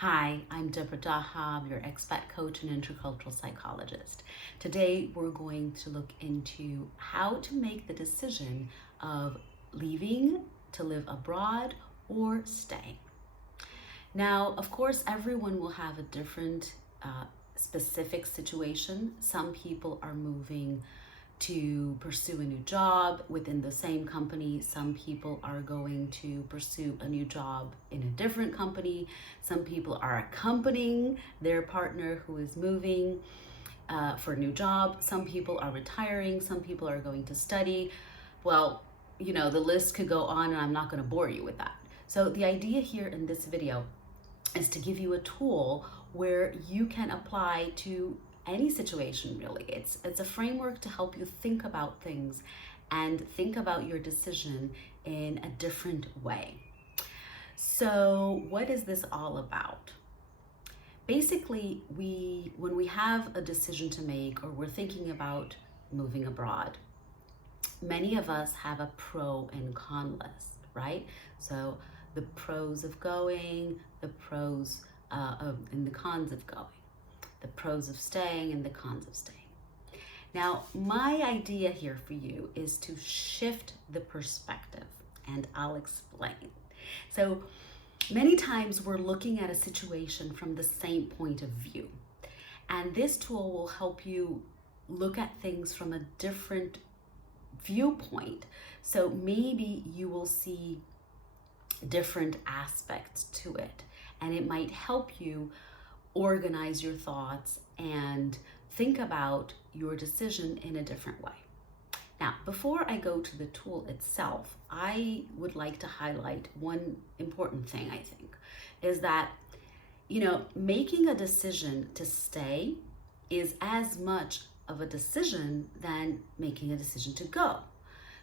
Hi, I'm Deborah Dahab, your expat coach and intercultural psychologist. Today, we're going to look into how to make the decision of leaving to live abroad or staying. Now, of course, everyone will have a different specific situation. Some people are moving to pursue a new job within the same company. Some people are going to pursue a new job in a different company. Some people are accompanying their partner who is moving for a new job. Some people are retiring. Some people are going to study. Well, the list could go on, and I'm not going to bore you with that. So the idea here in this video is to give you a tool where you can apply to any situation, really. It's a framework to help you think about things and think about your decision in a different way. So what is this all about? Basically, when we have a decision to make or we're thinking about moving abroad, many of us have a pro and con list, right? So the pros of going, the pros and the cons of going, the pros of staying and the cons of staying. Now, my idea here for you is to shift the perspective, and I'll explain. So many times we're looking at a situation from the same point of view, and this tool will help you look at things from a different viewpoint. So maybe you will see different aspects to it, and it might help you organize your thoughts and think about your decision in a different way. Now, before I go to the tool itself, I would like to highlight one important thing, I think, is that, making a decision to stay is as much of a decision than making a decision to go.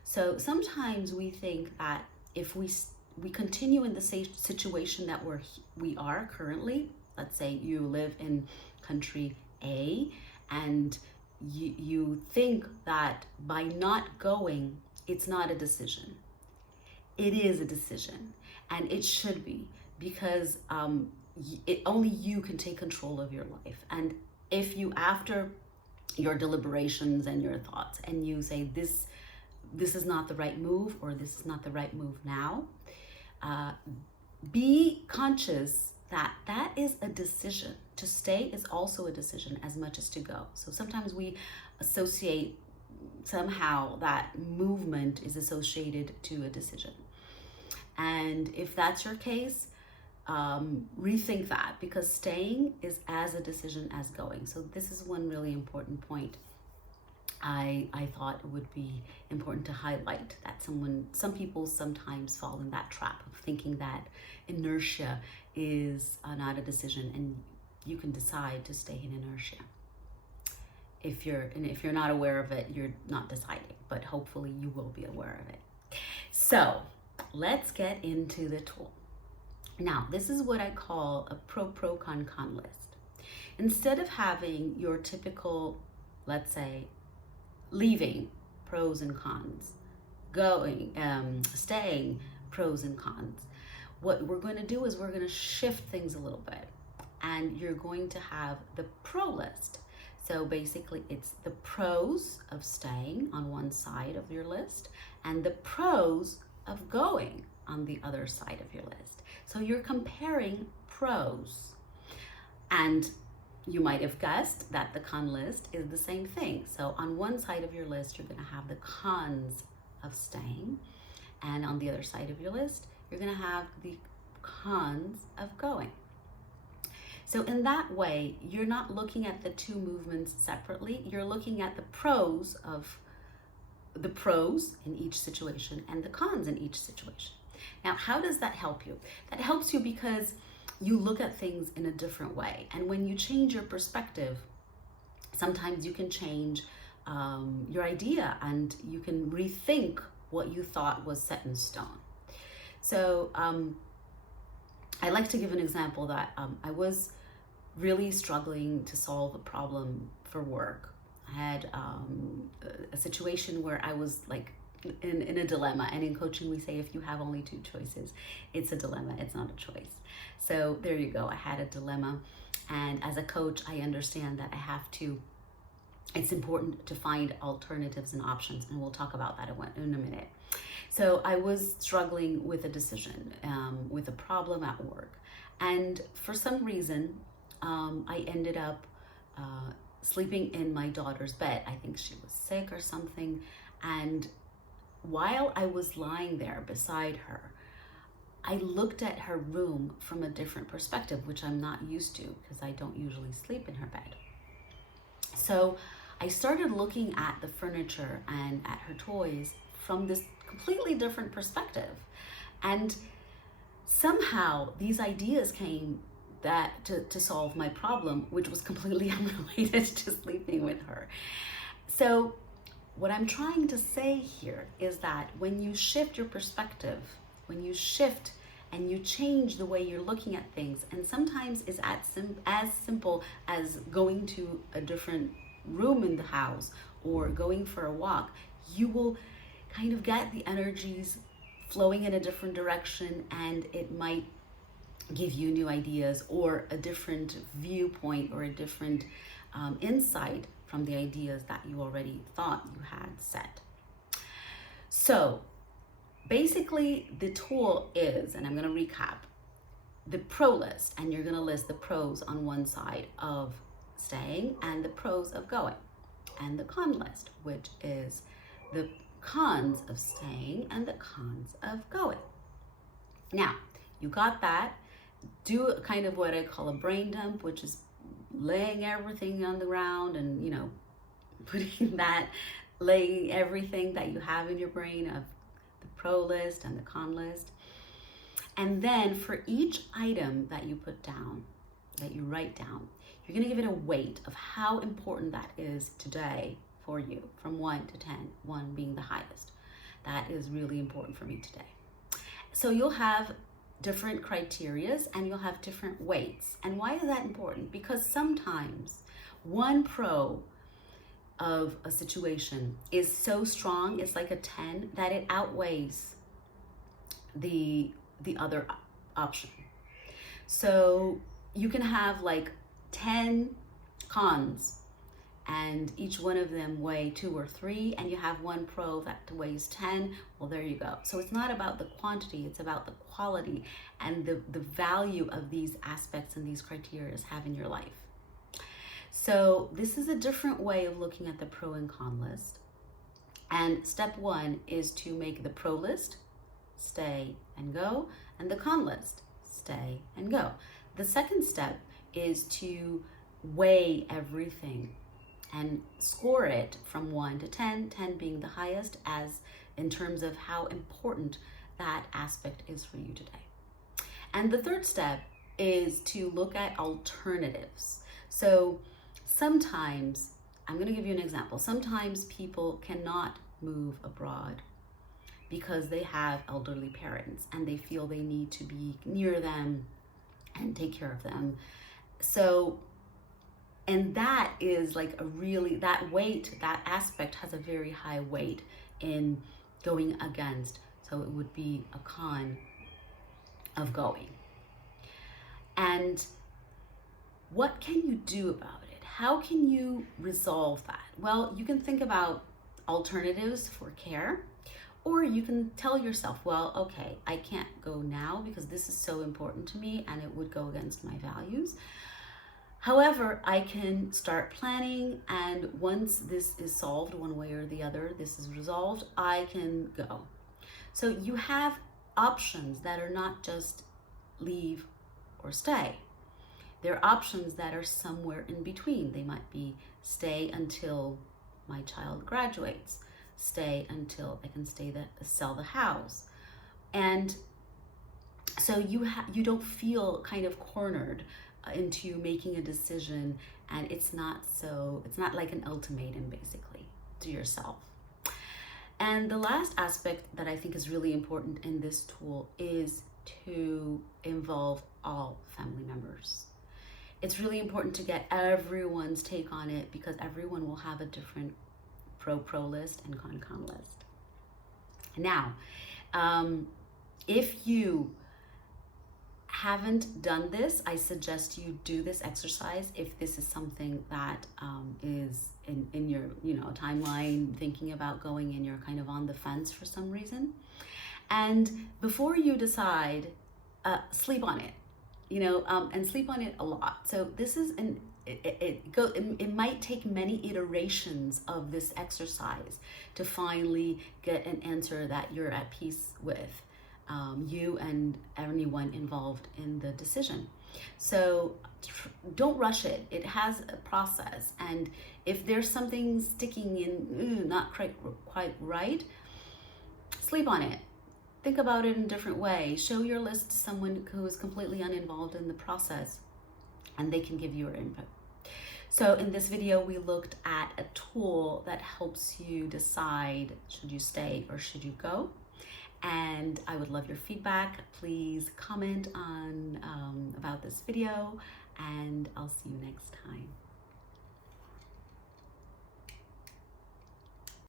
So sometimes we think that if we continue in the same situation that we are currently, let's say you live in country A and you think that by not going, it's not a decision. It is a decision, and it should be, because only you can take control of your life. And if you, after your deliberations and your thoughts, and you say this is not the right move, or this is not the right move now, be conscious that is a decision. To stay is also a decision as much as to go. So sometimes we associate somehow that movement is associated to a decision. And if that's your case, rethink that, because staying is as a decision as going. So this is one really important point I thought it would be important to highlight, that some people sometimes fall in that trap of thinking that inertia is not a decision, and you can decide to stay in inertia. If you're not aware of it, you're not deciding, but hopefully you will be aware of it. So let's get into the tool. Now, this is what I call a pro-con list. Instead of having your typical, let's say, leaving, pros and cons, going, staying, pros and cons, what we're going to do is we're going to shift things a little bit, and you're going to have the pro list. So basically it's the pros of staying on one side of your list and the pros of going on the other side of your list. So you're comparing pros, and you might have guessed that the con list is the same thing. So on one side of your list, you're going to have the cons of staying, and on the other side of your list, you're going to have the cons of going. So in that way, you're not looking at the two movements separately. You're looking at the pros in each situation and the cons in each situation. Now, how does that help you? That helps you because you look at things in a different way. And when you change your perspective, sometimes you can change your idea, and you can rethink what you thought was set in stone. So I like to give an example that I was really struggling to solve a problem for work. I had a situation where I was like in a dilemma. And in coaching, we say if you have only two choices, it's a dilemma, it's not a choice. So there you go. I had a dilemma. And as a coach, I understand that it's important to find alternatives and options. And we'll talk about that in a minute. So I was struggling with a decision, with a problem at work. And for some reason, I ended up sleeping in my daughter's bed. I think she was sick or something. And while I was lying there beside her, I looked at her room from a different perspective, which I'm not used to because I don't usually sleep in her bed. So I started looking at the furniture and at her toys from this completely different perspective. And somehow these ideas came to solve my problem, which was completely unrelated to sleeping with her. So what I'm trying to say here is that when you shift your perspective, when you shift and you change the way you're looking at things, and sometimes it's as simple as going to a different room in the house or going for a walk, you will kind of get the energies flowing in a different direction, and it might give you new ideas or a different viewpoint or a different insight from the ideas that you already thought you had set. So basically the tool is, and I'm going to recap, the pro list, and you're going to list the pros on one side of staying and the pros of going, and the con list, which is the cons of staying and the cons of going. Now, you got that. Do kind of what I call a brain dump, which is laying everything on the ground and, laying everything that you have in your brain of the pro list and the con list. And then for each item that you put down, that you write down, you're going to give it a weight of how important that is today for you, from 1 to 10, 1 being the highest. That is really important for me today. So you'll have different criterias and you'll have different weights. And why is that important? Because sometimes one pro of a situation is so strong, it's like a 10, that it outweighs the other option. So you can have like 10 cons and each one of them weigh 2 or 3, and you have one pro that weighs 10. Well, there you go. So it's not about the quantity, it's about the quality and the value of these aspects and these criteria have in your life. So this is a different way of looking at the pro and con list. And step 1 is to make the pro list, stay and go, and the con list, stay and go. The second step is to weigh everything and score it from 1 to 10, 10 being the highest, as in terms of how important that aspect is for you today. And the third step is to look at alternatives. So sometimes, I'm going to give you an example. Sometimes people cannot move abroad because they have elderly parents and they feel they need to be near them and take care of them. So, and that is like that weight, that aspect has a very high weight in going against. So it would be a con of going. And what can you do about it? How can you resolve that? Well, you can think about alternatives for care, or you can tell yourself, well, okay, I can't go now because this is so important to me and it would go against my values. However, I can start planning, and once this is solved one way or the other, this is resolved, I can go. So you have options that are not just leave or stay. There are options that are somewhere in between. They might be stay until my child graduates, stay until I can sell the house. And so you don't feel kind of cornered into making a decision, and it's not like an ultimatum basically to yourself. And the last aspect that I think is really important in this tool is to involve all family members. It's really important to get everyone's take on it because everyone will have a different pro list and con list. Now, if you haven't done this, I suggest you do this exercise if this is something that is in your timeline, thinking about going and you're kind of on the fence for some reason. And before you decide, sleep on it, and sleep on it a lot. So this is it might take many iterations of this exercise to finally get an answer that you're at peace with, you and anyone involved in the decision. So don't rush it. It has a process, and if there's something sticking in, not quite right, sleep on it. Think about it in a different way. Show your list to someone who is completely uninvolved in the process, and they can give you your input. So in this video, we looked at a tool that helps you decide, should you stay or should you go? And I would love your feedback. Please comment on about this video, and I'll see you next time.